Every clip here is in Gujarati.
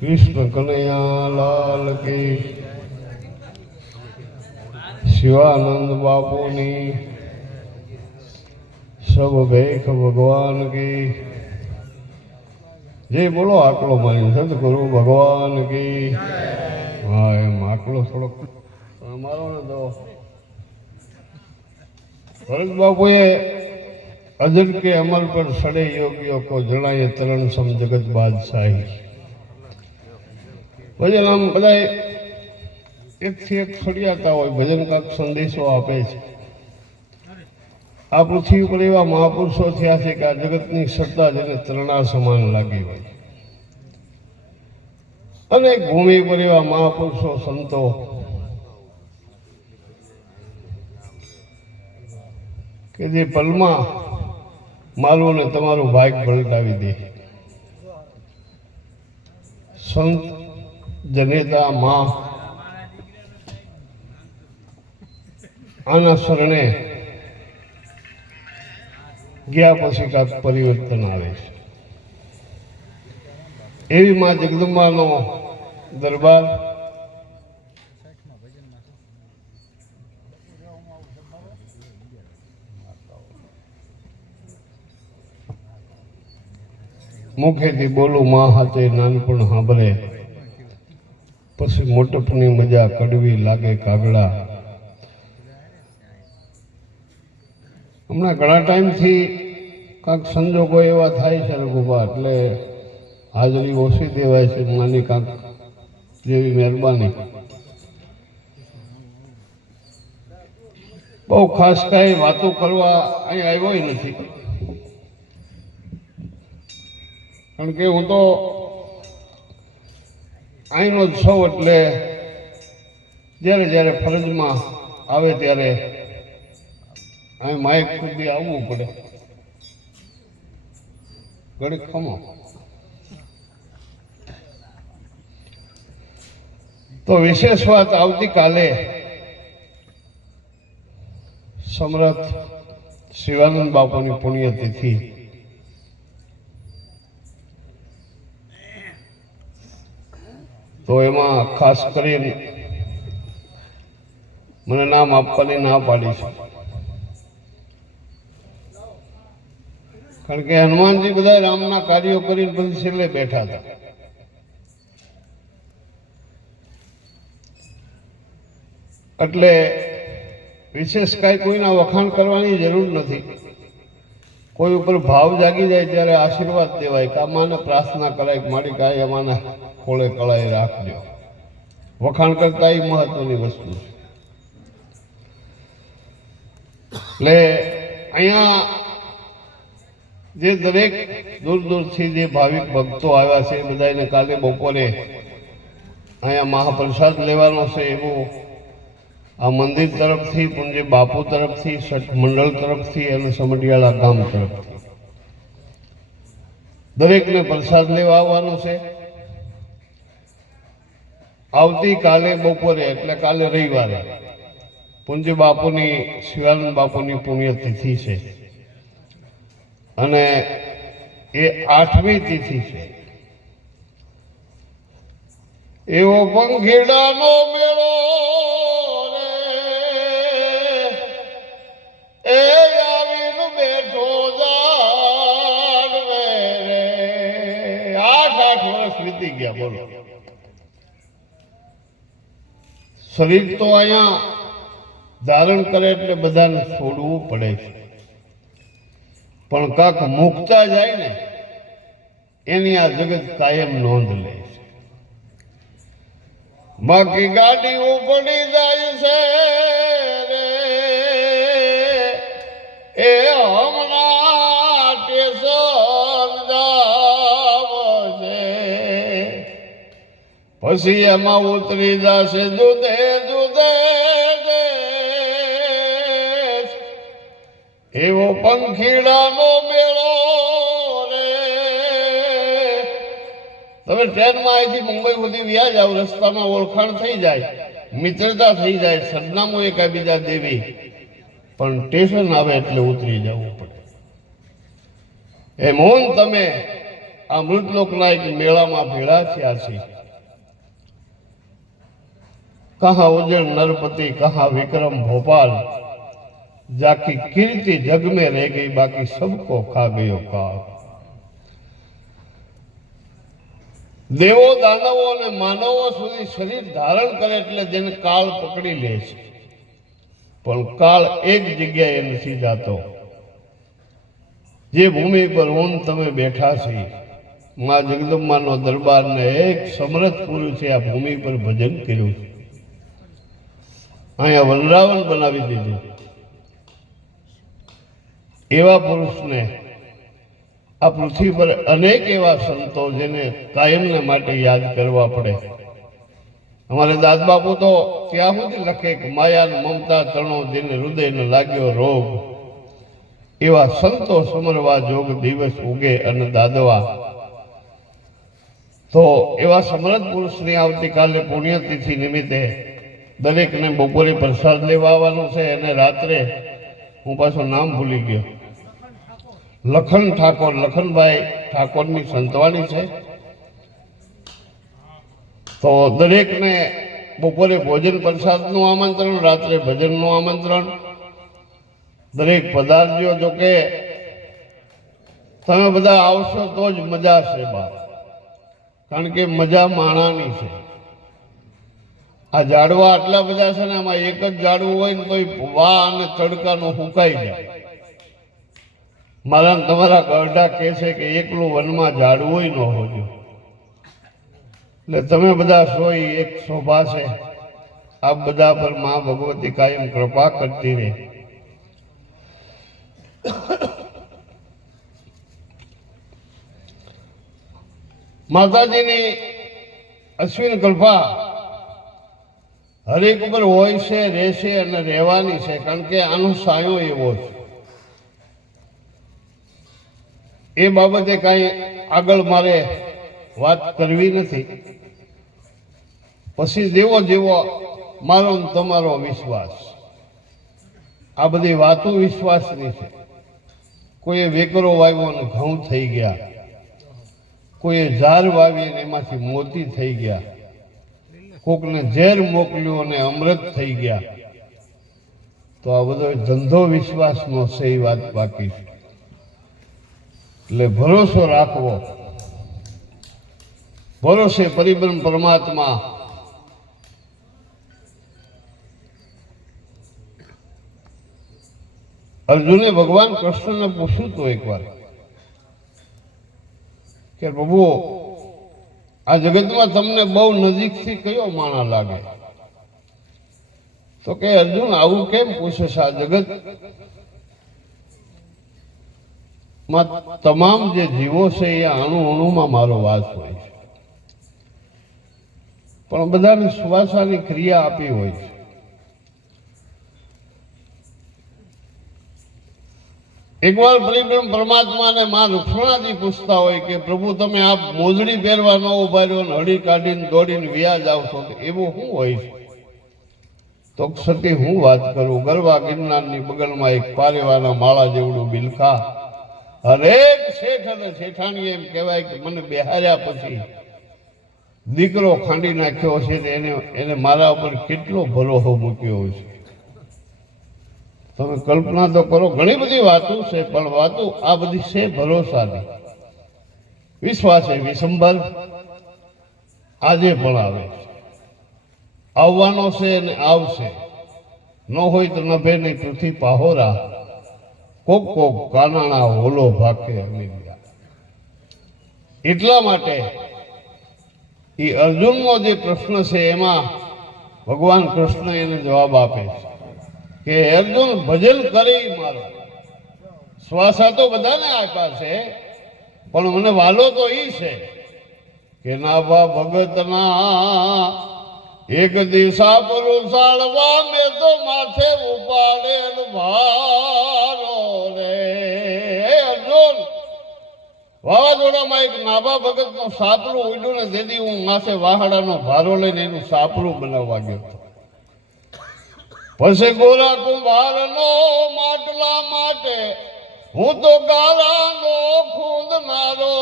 કૃષ્ણ કનૈયા લાલ કી શિવાનંદ બાપુની, સબ ભેખ ભગવાન કી. જે બોલો, આકલો માની સદગુરુ ભગવાન કી. હા, એમ આકલો થોડોક. અમારો ને તો. ભરત બાપુએ અજર કે અમલ પર સડે યોગ્યો કો જણાય તરણ સમ જગત બાદશાહી. ભજન આમ બધા એકથી એક ફળિયાતા હોય, ભજન કાંક સંદેશો આપે છે. આ પૃથ્વી ઉપર એવા મહાપુરુષો થયા છે કે આ જગતની સત્તા જેને ત્રણા સમાન લાગી હોય. અનેક ભૂમિ પર એવા મહાપુરુષો, સંતો. કે જે પલમાં મારું ને તમારું ભાગ પલટાવી દે. સંત જનેતા માં. આના શરણે ગયા પછી કાંક પરિવર્તન આવે છે. એવી માં જગદંબાનો દરબાર મુખેથી બોલું, માં હાથે નાનપણ સાંભળે પછી મોટપની મજા કડવી લાગે કાગડા હમણાં ઘણા ટાઈમથી કાંક સંજોગો એવા થાય છે રઘુભા, એટલે હાજરી ઓછી દેવાય છે માની કાંક જેવી મહેરબાની. બહુ ખાસ કાંઈ વાતો કરવા અહીં આવ્યો નથી. કારણ કે હું તો અહીંનો જ છું એટલે જ્યારે જ્યારે ફરજમાં આવે ત્યારે અહીં માઇક સુધી આવવું પડે. ઘડી ખમો. તો વિશેષ વાત આવતીકાલે સમરથ શિવાનંદ બાપુની પુણ્યતિથિ. તો એમાં ખાસ કરીને મને નામ આપવાની ના પાડી છે. કારણ કે હનુમાનજી બધા રામના કાર્યો કરીને પછી છેલ્લે બેઠા હતા. એટલે વિશેષ કાંઈ કોઈના વખાણ કરવાની જરૂર નથી. કોઈ ઉપર ભાવ જાગી જાય ત્યારે આશીર્વાદ દેવાય કામાને પ્રાર્થના કરાય મારી ગાય અમાને ખોળે કળાએ રાખજો. વખાણ કરતા એ મહત્વની વસ્તુ છે. એટલે અહીંયા જે દરેક દૂર દૂરથી જે ભાવિક ભક્તો આવ્યા છે એ બધાને કાલે બપોરે અહીંયા મહાપ્રસાદ લેવાનો છે એવું આ મંદિર તરફથી પૂજ્ય બાપુ તરફથી મંડળ તરફથી અને સમઢિયાળા ગામ તરફથી. દરેકને પ્રસાદ લેવા આવવાનો છે. આવતીકાલે બપોરે, એટલે કાલે રવિવારે પૂજ્ય બાપુની, શિવાનંદ બાપુની પુણ્યતિથિ છે. અને એ આઠમી તિથિ છે. એવો પંખીડાનો મેળો એ આવીને બેઠો આઠ આઠ વર્ષ વીતી ગયા, બોલો. શરીર તો અહીંયા ધારણ કરે એટલે બધાને છોડવું પડે છે. પણ કાક મૂકતા જાય ને, એની આ જગત કાયમ નોંધ લે છે. બાકી ગાડી ઉપડી જાય છે. એ હમણાં સ્ટેશન જાવ છે પછી એમાં ઉતરી જશે જુદે જુદે એવો પંખીડાનો મેળો તમે ટ્રેનમાં અહીંથી મુંબઈ સુધી વ્યા જાવ રસ્તામાં ઓળખાણ થઈ જાય, મિત્રતા થઈ જાય, સરનામું એકાબીજા દેવી. પણ સ્ટેશન આવે એટલે ઉતરી જવું પડે. એ મૌન તમે આ મૃતલોકના એક મેળામાં ભેળા થયા છે. કહા ઉજળ નરપતિ, કહા વિક્રમ ભોપાલ જાકી કીર્તિ જગ મે રહી ગઈ, બાકી સબકો ખા ગયો કાળ. દેવો દાનવો અને માનવો સુધી શરીર ધારણ કરે એટલે જેને કાળ પકડી લે છે. પણ કાળ એક જગ્યાએ નથી જાતો જે ભૂમિ પર હું તમે બેઠા છે મા જગદંબાનો દરબારને એક સમરથ પુરુષે આ ભૂમિ પર ભજન કર્યું છે. અહીંયા વનરાવન બનાવી દીધું. એવા પુરુષને આ પૃથ્વી પર અનેક એવા સંતો જેને કાયમને માટે યાદ કરવા પડે. અમારે દાદબાપુ તો ત્યાં સુધી લખે કે માયા મમતા તણો જેને હૃદયને લાગ્યો રોગ, એવા સંતો સમરવા જોગ દિવસ ઉગે અને દાદવા. તો એવા સમરથ પુરુષની આવતીકાલે પુણ્યતિથિ નિમિત્તે દરેકને બપોરે પ્રસાદ લેવા આવવાનું છે અને રાત્રે હું પાછું નામ ભૂલી ગયો. લખન ઠાકોર, લખનભાઈ ઠાકોરની સંતવાણી છે. તો દરેકને બપોરે ભોજન પ્રસાદનું આમંત્રણ, રાત્રે ભજનનું આમંત્રણ. દરેક પદાર્થો જો કે તમે બધા આવશો તો જ મજા છે બા કારણ કે મજા માણાની છે. આ ઝાડવા આટલા બધા છે ને એમાં એક જ ઝાડવું હોય ને તો વા અને તડકાનો હુકાઈ જાય. મારા તમારા ગરડા કહે છે કે એકલું વનમાં ઝાડવું ન હોજો. એટલે તમે બધા ઈ એક શોભા છે. આ બધા પર મા ભગવતી કાયમ કૃપા કરતી રહે. માતાજીની અશ્વિન કલ્પા હરેક ઉપર હોય છે, રહેશે અને રહેવાની છે, કારણ કે આનો સાયો એવો છે. એ બાબતે કાંઈ આગળ મારે વાત કરવી નથી. પછી જેવો જેવો મારો તમારો વિશ્વાસ. આ બધી વાતો વિશ્વાસની છે. કોઈએ વેકરો વાવ્યો ને ઘઉં થઈ ગયા. કોઈએ ઝાર વાવી અને એમાંથી મોતી થઈ ગયા. કોકને ઝેર મોકલ્યું અને અમૃત થઈ ગયા. તો આ બધો ધંધો વિશ્વાસનો છે એ વાત બાકી છે. એટલે ભરોસો રાખવો. ભરોસે પરિબ્રહ્મ પરમાત્મા. અર્જુને ભગવાન કૃષ્ણને પૂછ્યું તો એકવાર કે પ્રભુ, આ જગતમાં તમને બહુ નજીકથી કયો માણા લાગે? તો કે અર્જુન, આવું કેમ પૂછે છે આ જગત? માં તમામ જે જીવો છે એ અણુ અણુમાં મારો વાસ હોય છે. પણ બધાને સુવાસાની ક્રિયા આપી હોય છે. એકવાર પરિબ્રહ્મ પરમાત્માને માં રુક્ષ્મણાજી પૂછતા હોય કે, પ્રભુ, તમે આ મોજડી પહેરવા ન ઊભા રહ્યો ને હળી કાઢીને દોડીને વ્યાજ આવશો તો એવું શું હોય છે? તો સતી, હું વાત કરું, ગરવા ગિરનારની બગલમાં એક પારેવાના માળા જેવડું બિલખા. હરેક શેઠ અને શેઠાણી એમ કહેવાય કે, મને બેહાર્યા પછી દીકરો ખાંડી નાખ્યો છે ને એને એને મારા ઉપર કેટલો ભરોસો મૂક્યો છે તમે કલ્પના તો કરો, ઘણી બધી વાતો છે, પણ વાતો આ બધી છે ભરોસાની. વિશ્વાસ એ વિસંબર આજે પણ આવે છે. આવવાનો છે અને આવશે. ન હોય તો નભે નહીં, પૃથ્વી પાહોરા, કોક કોક કાનાણા હોલો ભાખે અમીરિયા. એટલા માટે એ અર્જુનનો જે પ્રશ્ન છે એમાં ભગવાન કૃષ્ણ એને જવાબ આપે છે કે અર્જુન, ભજન કરી મારો. શ્વાસા તો બધાને આપ્યા છે, પણ મને વાલો તો એ છે કે નાભા ભગતના એક દિશા પુરુષાળવા મેં તો માથે ઉપાડે ભારો રે. અર્જુન વાવાઝોડામાં એક નાભા ભગતનું સાપરું ઉડ્યું ને તેથી હું માથે વાહડાનો ભારો લઈને એનું સાપરું બનાવવા ગયો હતો. પછી ગોરા કુંભારનો માટલા માટે હું તો ગારાનો મારો.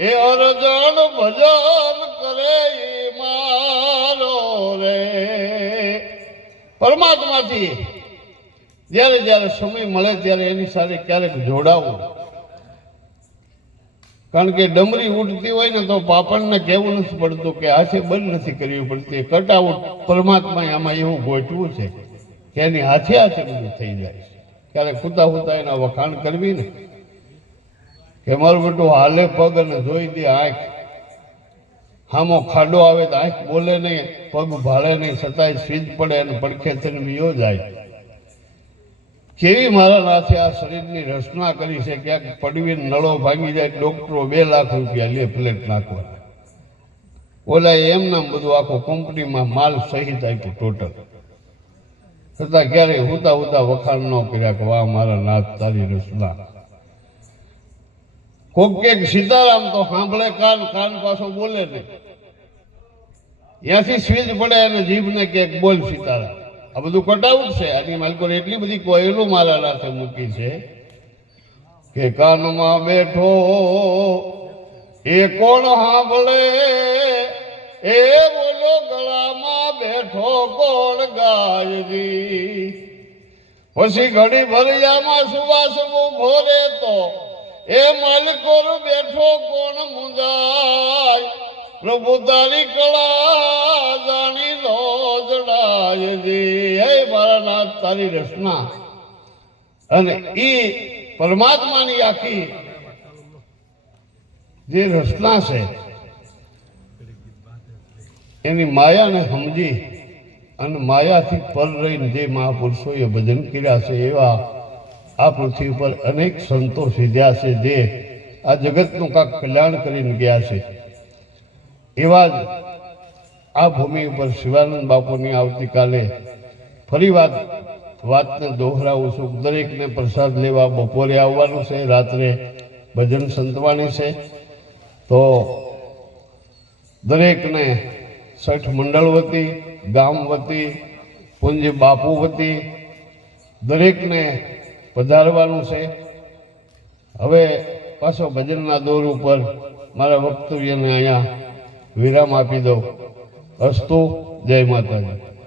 એ અરજણ ભજન કરે મારો રે. પરમાત્માથી જ્યારે જ્યારે સમય મળે ત્યારે એની સાથે ક્યારેક જોડાવું. કારણ કે ડમરી ઉડતી હોય ને તો પાપણને કહેવું નથી પડતું કે હાથે બંધ નથી કરવી પડતી. કટાઉટ પરમાત્માએ આમાં એવું ગોઠવું છે કે એની હાથે હાથે બધું થઈ જાય ક્યારેક કૂતા કૂતા એના વખાણ કરવી ને કે મારું બેટું હાલે પગ અને જોઈ દે આંખ. હામો ખાડો આવે તો આંખ બોલે નહીં, પગ ભાળે નહીં, છતાંય સ્વીજ પડે અને પડખે થઈને વિયો જાય કેવી મારા નાથે આ શરીરની રચના કરી છે? ક્યાંક પડવી નળો ભાંગી જાય, ડોક્ટરો બે લાખ રૂપિયા લે પ્લેટ નાખવા ઓલા એમ નામ બધું આખો કંપનીમાં માલ સહિત આપ્યો ટોટલ છતાં ક્યારેય હુતા હુતા વખાણ ન કર્યા કે વાહ, મારા નાથ, તારી રચના. કોક કેક સીતારામ તો સાંભળે, કાન કાન પાછો બોલે નહીં. ત્યાંથી સ્વીચ પડે અને જીભને ક્યાંક બોલ સીતારામ. આ બધું કટાઉટ છે. આની માલિકોને એટલી બધી કોયલું મારા નાથે મૂકી છે કે કાનમાં બેઠો એ કોણ સાંભળે? એ બોલો, ગળામાં બેઠો કોણ ગાયરી પછી ઘડી ભરિયામાં સુવાસ ભોરે તો એ માલિકોર બેઠો કોણ મુંજાય? પ્રભુ તારી કળા જાણી લો જડાય જી. હે મારા તારી રચના. અને એ પરમાત્માની આખી જે રચના છે, એની માયાને સમજી અને માયાથી પર રહીને જે મહાપુરુષોએ ભજન કર્યા છે, એવા આ પૃથ્વી પર અનેક સંતો સીધ્યા છે, જે આ જગતનું કાંક કલ્યાણ કરીને ગયા છે. એવા જ આ ભૂમિ ઉપર શિવાનંદ બાપુની આવતીકાલે ફરી વાત, વાતને દોહરાવું છું. દરેકને પ્રસાદ લેવા બપોરે આવવાનું છે, રાત્રે ભજન સંતવાણી છે. તો દરેકને સઠ મંડળ વતી, ગામ વતી, પુંજ બાપુ વતી દરેકને પધારવાનું છે. હવે પાછો ભજનના દોર ઉપર મારા વક્તવ્યને અહીંયા વિરામ આપી દઉં. અસ્તુ જય માતાજી.